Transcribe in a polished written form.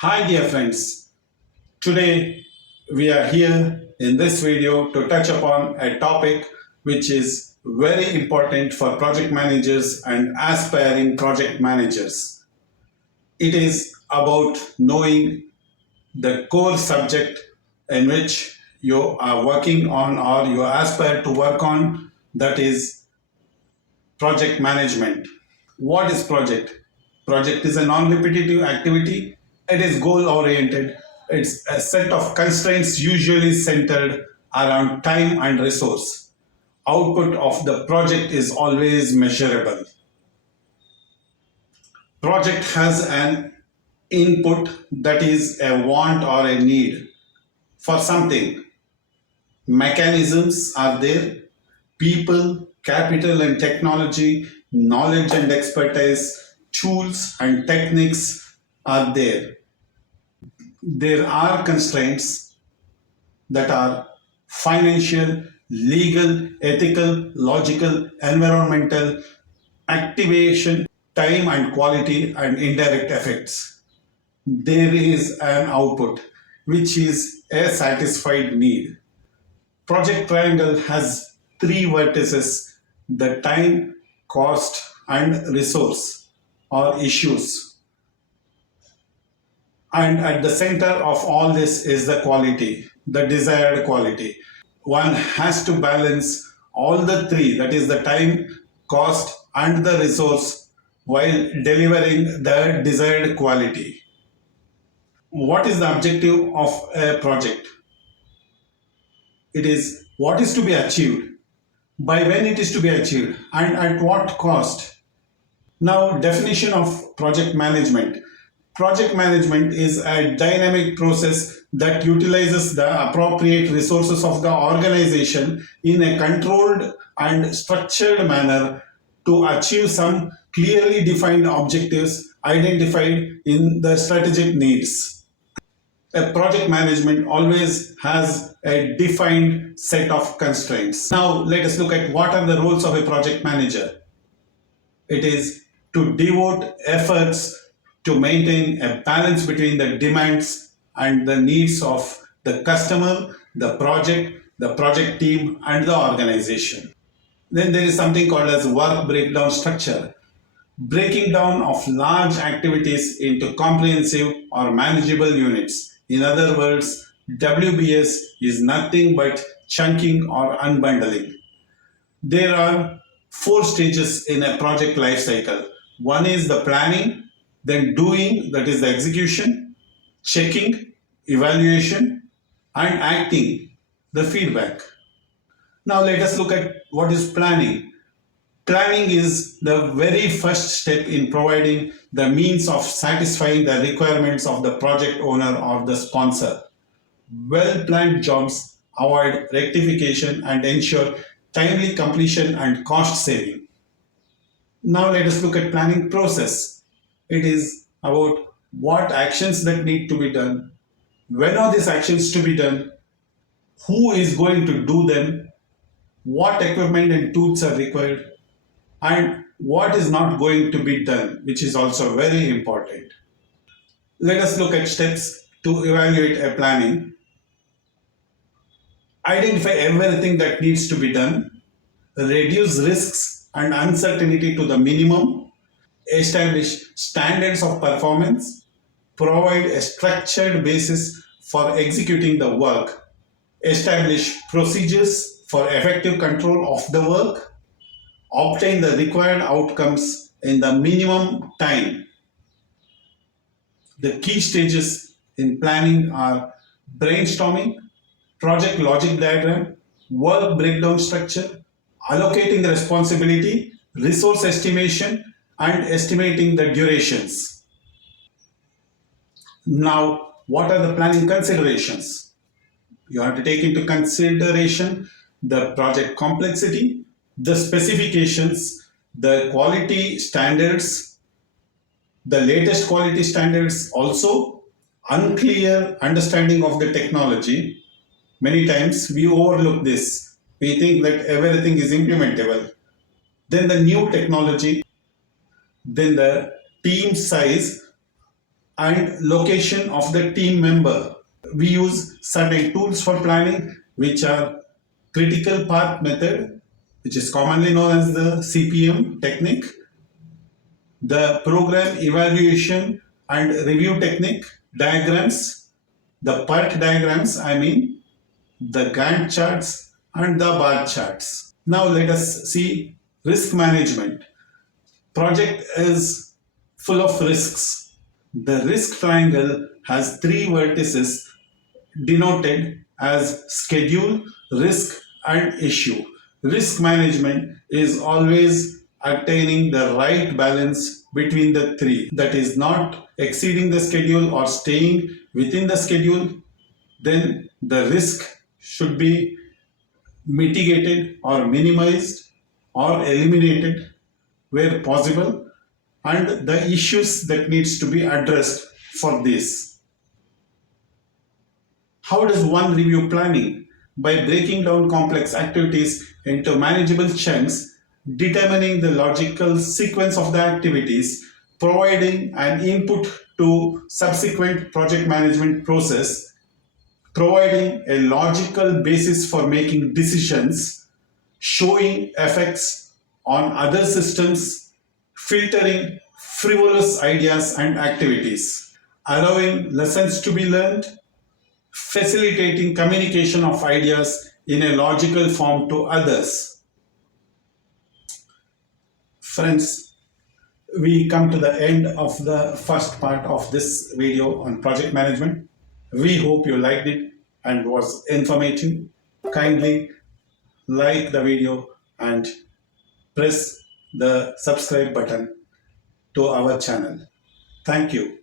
Hi dear friends, today we are here in this video to touch upon a topic which is very important for project managers and aspiring project managers. It is about knowing the core subject in which you are working on or you aspire to work on, that is project management. What is project? Project is a non-repetitive activity. It is goal-oriented. It's a set of constraints usually centered around time and resource. Output of the project is always measurable. Project has an input, that is a want or a need for something. Mechanisms are there, people, capital and technology, knowledge and expertise, tools and techniques are there. There are constraints that are financial, legal, ethical, logical, environmental, activation, time and quality, and indirect effects. There is an output, which is a satisfied need. Project triangle has three vertices: the time, cost, and resource or issues. And at the center of all this is the quality, the desired quality. One has to balance all the three, that is the time, cost, and the resource, while delivering the desired quality. What is the objective of a project? It is what is to be achieved, by when it is to be achieved, and at what cost. Now, definition of project management. Project management is a dynamic process that utilizes the appropriate resources of the organization in a controlled and structured manner to achieve some clearly defined objectives identified in the strategic needs. A project management always has a defined set of constraints. Now, let us look at what are the roles of a project manager. It is to devote efforts to maintain a balance between the demands and the needs of the customer, the project team, and the organization. Then there is something called as work breakdown structure. Breaking down of large activities into comprehensive or manageable units. In other words, WBS is nothing but chunking or unbundling. There are four stages in a project life cycle. One is the planning, then doing, that is the execution, checking, evaluation, and acting, the feedback. Now let us look at what is planning. Planning is the very first step in providing the means of satisfying the requirements of the project owner or the sponsor. Well-planned jobs avoid rectification and ensure timely completion and cost saving. Now let us look at planning process. It is about what actions that need to be done, when are these actions to be done, who is going to do them, what equipment and tools are required, and what is not going to be done, which is also very important. Let us look at steps to evaluate a planning. Identify everything that needs to be done, reduce risks and uncertainty to the minimum, establish standards of performance, provide a structured basis for executing the work, establish procedures for effective control of the work, obtain the required outcomes in the minimum time. The key stages in planning are brainstorming, project logic diagram, work breakdown structure, allocating the responsibility, resource estimation, and estimating the durations. Now, what are the planning considerations? You have to take into consideration the project complexity, the specifications, the quality standards, the latest quality standards also, unclear understanding of the technology. Many times we overlook this. We think that everything is implementable. Then the new technology, then the team size, and location of the team member. We use certain tools for planning, which are critical path method, which is commonly known as the CPM technique, the program evaluation and review technique, diagrams, the PERT diagrams, I mean, the Gantt charts and the bar charts. Now let us see risk management. Project is full of risks. The risk triangle has three vertices denoted as schedule, risk, and issue. Risk management is always attaining the right balance between the three, that is, not exceeding the schedule or staying within the schedule. Then the risk should be mitigated or minimized or eliminated where possible, and the issues that needs to be addressed for this. How does one review planning? By breaking down complex activities into manageable chunks, determining the logical sequence of the activities, providing an input to subsequent project management process, providing a logical basis for making decisions, showing effects on other systems, filtering frivolous ideas and activities, allowing lessons to be learned, facilitating communication of ideas in a logical form to others. Friends, we come to the end of the first part of this video on project management. We hope you liked it and was informative. Kindly like the video and press the subscribe button to our channel. Thank you.